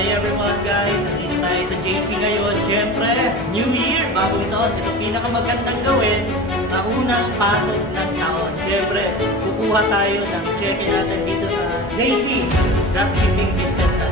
Hi everyone guys! Nandito tayo sa JC ngayon. Siyempre, New Year, bagong taon. Ito pinakamagandang gawin sa unang pasok ng taon. Siyempre, kukuha tayo ng check natin dito sa JC, dropshipping business na